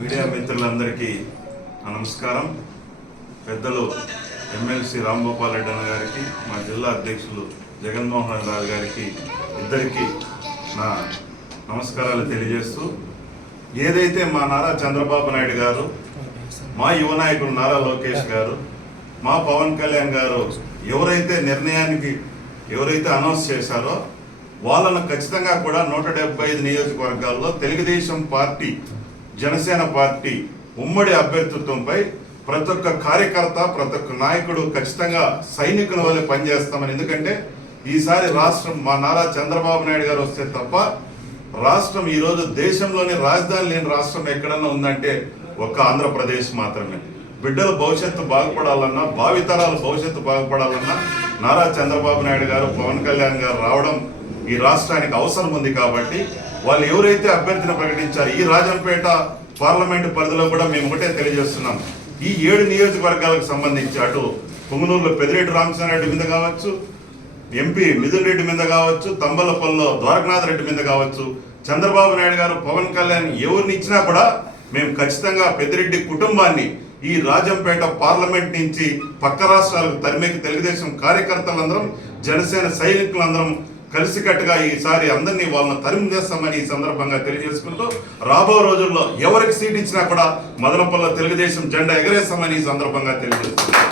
Media మిత్రులందరికీ నమస్కారం. పెద్దలు ఎమ్మెల్సీ రాంగోపాల్ రెడ్డి అన్న గారికి, మా జిల్లా అధ్యక్షులు జగన్మోహన్ రావు గారికి ఇద్దరికి నా నమస్కారాలు తెలియజేస్తూ, ఏదైతే మా నారా చంద్రబాబు నాయుడు గారు, మా యువ నాయకుడు నారా లోకేష్ గారు, మా పవన్ కళ్యాణ్ గారు ఎవరైతే అనౌన్స్ చేశారో వాళ్ళను ఖచ్చితంగా కూడా 175 నియోజకవర్గాల్లో తెలుగుదేశం పార్టీ, జనసేన పార్టీ ఉమ్మడి అభ్యర్థిత్వంపై ప్రతి ఒక్క కార్యకర్త, ప్రతి ఒక్క నాయకుడు ఖచ్చితంగా సైనికుల వల్లే పనిచేస్తామని. ఎందుకంటే ఈసారి రాష్ట్రం మా నారా చంద్రబాబు నాయుడు గారు వస్తే తప్ప రాష్ట్రం ఈరోజు దేశంలోని రాజధాని లేని రాష్ట్రం ఎక్కడన్నా ఉందంటే ఒక్క ఆంధ్రప్రదేశ్ మాత్రమే. బిడ్డల భవిష్యత్తు బాగుపడాలన్నా, భావితరాల భవిష్యత్తు బాగుపడాలన్నా నారా చంద్రబాబు నాయుడు గారు, పవన్ కళ్యాణ్ గారు రావడం ఈ రాష్ట్రానికి అవసరం ఉంది. కాబట్టి వాళ్ళు ఎవరైతే అభ్యర్థిని ప్రకటించారు, ఈ రాజంపేట పార్లమెంటు పరిధిలో కూడా మేము ఒకటే తెలియజేస్తున్నాం. ఈ 7 నియోజకవర్గాలకు సంబంధించి అటు పుంగనూరులో పెద్దిరెడ్డి రామచంద్రారెడ్డి మీద కావచ్చు, ఎంపీ మిథున్ రెడ్డి మీద కావచ్చు, తంబలపల్లిలో ద్వారకనాథ్ రెడ్డి మీద కావచ్చు, చంద్రబాబు నాయుడు గారు, పవన్ కళ్యాణ్ ఎవరిని ఇచ్చినా కూడా మేము ఖచ్చితంగా పెద్దిరెడ్డి కుటుంబాన్ని ఈ రాజంపేట పార్లమెంట్ నుంచి పక్క రాష్ట్రాలకు తరిమేకి తెలుగుదేశం కార్యకర్తలందరం, జనసేన సైనికులందరం కలిసికట్టుగా ఈసారి అందరినీ వాళ్ళని తరిమి చేస్తామని ఈ సందర్భంగా తెలియజేసుకుంటూ, రాబో రోజుల్లో ఎవరికి సీట్ ఇచ్చినా కూడా మదనపల్లిలో తెలుగుదేశం జెండా ఎగరేస్తామని ఈ సందర్భంగా తెలియజేస్తున్నాం.